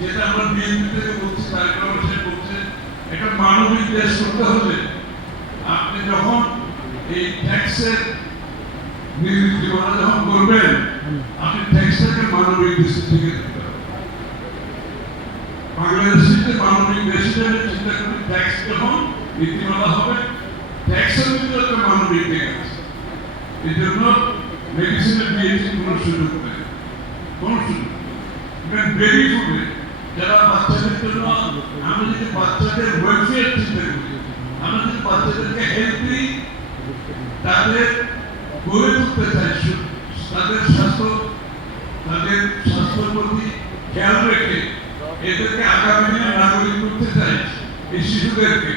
যেটা আমরা বিএনপি থেকে বলছি রহমান বলছে একটা মানবিক দেশ করতে হলে আপনি যখন এই ট্যাক্সের নীতিমালা যখন করবেন, আপনি ট্যাক্সটাকে মানবিক দৃষ্টি থেকে। বাংলাদেশে মানবিক দেশ হিসেবে চিন্তা করে ট্যাক্স যখন নীতিমালা হবে ট্যাক্সের ভিতরে একটা মানবিক দিক আছে। এই জন্য মেডিসিনে বিএসি কোনো সুযোগ নেই। কোনো সুযোগ বেবি ফুডে যারা বাচ্চাদের জন্য আমি যদি বাচ্চাদের ওয়েলফেয়ার চিন্তা করি আমরা যদি বাচ্চাদেরকে হেলদি তাদের গড়ে তুলতে চাই তাদের স্বাস্থ্য, তাদের স্বাস্থ্যের প্রতি খেয়াল রেখে এদেরকে আগামী দিনে নাগরিক করতে চাই, এই শিশুদেরকে,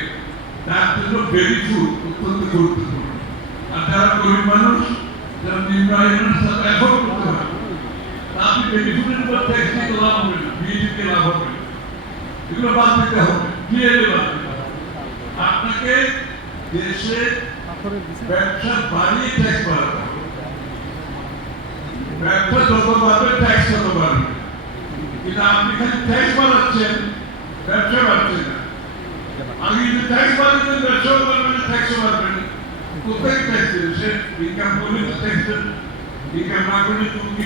তার জন্য বেবি ফুড অত্যন্ত গুরুত্বপূর্ণ। আর যারা গরিব মানুষ, যারা নিম্ন এফোর্ড করতে পারে। তা আপনি বেবি ফুডের উপর হবে না। বিএনপিকে লাভ হবে। এগুলো বাদ দিতে হবে। দিতে আপনাকে দেশে ব্যবসা বাড়িয়ে ট্যাক্স বাড়াতে হবে। ব্যবসা যত বাড়বে ট্যাক্স তত বাড়বে। কিন্তু আপনি খালি ট্যাক্স বাড়াচ্ছেন, ব্যবসা বাড়ছে না। যদি ট্যাক্স ব্যবসাও কোথায় ট্যাক্স সে ইনকাম করলে তো ট্যাক্স দেবে। ইনকাম না করলে তুমি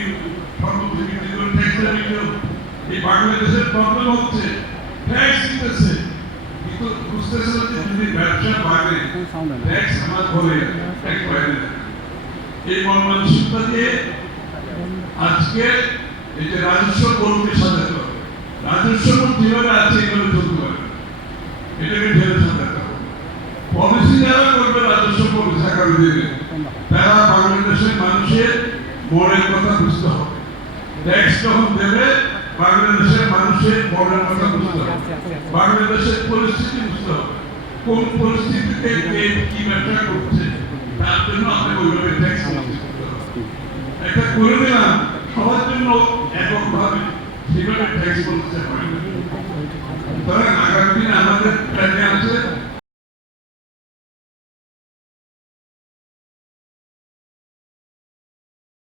এই বাংলাদেশের প্রবলেম হচ্ছে ট্যাক্স দিতেছে। কিন্তু বুঝতেছে না যে যদি ব্যবসা বাড়ে ট্যাক্স আমার ঘরে ট্যাক্স না। এই মন দিয়ে আজকে এই যে রাজস্ব বোর্ডকে সাজাতে রাজস্ব বোর্ড যেভাবে আছে এভাবে চলতে পারে। এটাকে ঢেলে সাজাতে হবে। পলিসি যারা করবে রাজস্ব পলিসি আগামী দিনে তারা বাংলাদেশের মানুষের মনের কথা বুঝতে হবে। ট্যাক্স যখন দেবে বাংলাদেশের মানুষের মনের কথা বুঝতে হবে। বাংলাদেশের পরিস্থিতি বুঝতে হবে। কোন পরিস্থিতিতে কে কি ব্যবসা করছে তার জন্য আপনাকে ওইভাবে ট্যাক্স একটা করে দিলাম সবার জন্য এককভাবে। সেভাবে ট্যাক্স করতে হয়